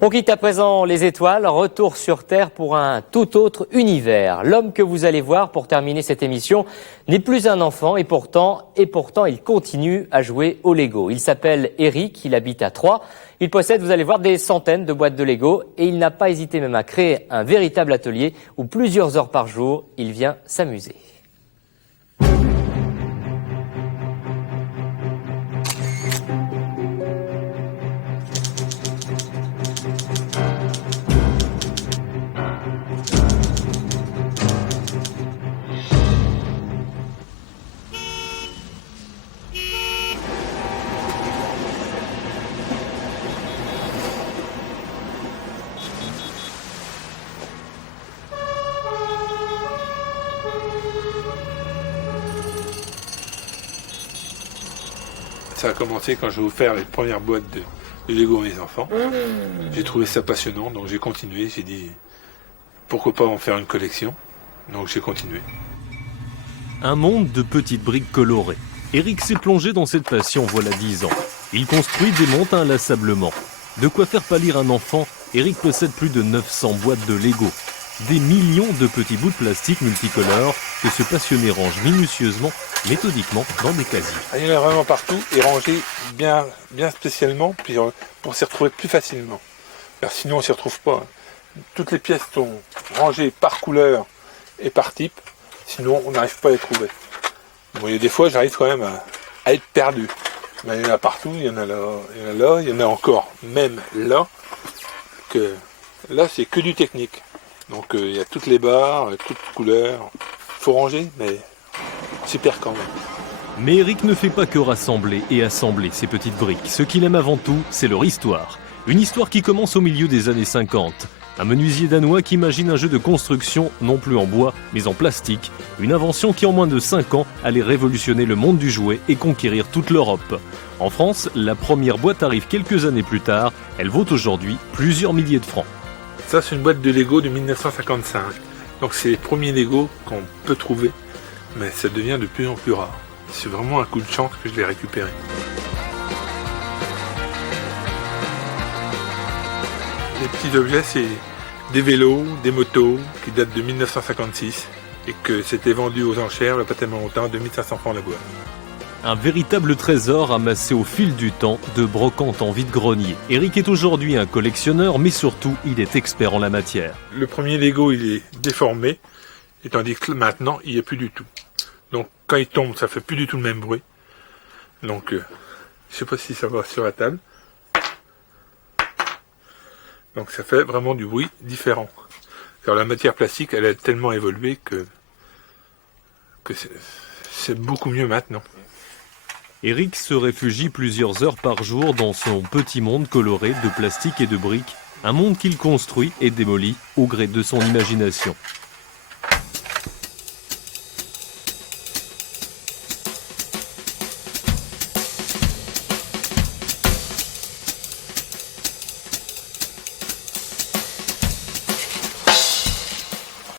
On quitte à présent les étoiles, retour sur Terre pour un tout autre univers. L'homme que vous allez voir pour terminer cette émission n'est plus un enfant et pourtant il continue à jouer au Lego. Il s'appelle Eric, il habite à Troyes. Il possède, vous allez voir, des centaines de boîtes de Lego et il n'a pas hésité même à créer un véritable atelier où plusieurs heures par jour, il vient s'amuser. Ça a commencé quand j'ai offert les premières boîtes de Lego à mes enfants. J'ai trouvé ça passionnant, donc j'ai continué. J'ai dit, pourquoi pas en faire une collection? Donc j'ai continué. Un monde de petites briques colorées. Eric s'est plongé dans cette passion voilà 10 ans. Il construit, démonte inlassablement. De quoi faire pâlir un enfant, Eric possède plus de 900 boîtes de Lego. Des millions de petits bouts de plastique multicolores que ce passionné range minutieusement, méthodiquement dans des casiers. Il y en a vraiment partout et rangé bien spécialement pour s'y retrouver plus facilement. Car sinon on s'y retrouve pas. Toutes les pièces sont rangées par couleur et par type, sinon on n'arrive pas à les trouver. Bon, il y a des fois j'arrive quand même à être perdu. Mais il y en a partout, il y en a là, il y en a encore, même là, que là c'est que du technique. Donc il y a toutes les barres, toutes les couleurs. Faut ranger, mais super quand même. Mais Eric ne fait pas que rassembler et assembler ces petites briques. Ce qu'il aime avant tout, c'est leur histoire. Une histoire qui commence au milieu des années 50. Un menuisier danois qui imagine un jeu de construction non plus en bois, mais en plastique. Une invention qui en moins de 5 ans allait révolutionner le monde du jouet et conquérir toute l'Europe. En France, la première boîte arrive quelques années plus tard. Elle vaut aujourd'hui plusieurs milliers de francs. Ça, c'est une boîte de Lego de 1955. Donc c'est les premiers Lego qu'on peut trouver, mais ça devient de plus en plus rare. C'est vraiment un coup de chance que je l'ai récupéré. Les petits objets, c'est des vélos, des motos qui datent de 1956 et que c'était vendu aux enchères il n'y a pas tellement longtemps, 2500 francs la boîte. Un véritable trésor amassé au fil du temps de brocantes en vide-grenier. Eric est aujourd'hui un collectionneur, mais surtout, il est expert en la matière. Le premier Lego, il est déformé, et tandis que maintenant, il n'y a plus du tout. Donc, quand il tombe, ça fait plus du tout le même bruit. Donc, je sais pas si ça va sur la table. Donc, ça fait vraiment du bruit différent. Car la matière plastique, elle a tellement évolué que c'est beaucoup mieux maintenant. Eric se réfugie plusieurs heures par jour dans son petit monde coloré de plastique et de briques, un monde qu'il construit et démolit au gré de son imagination.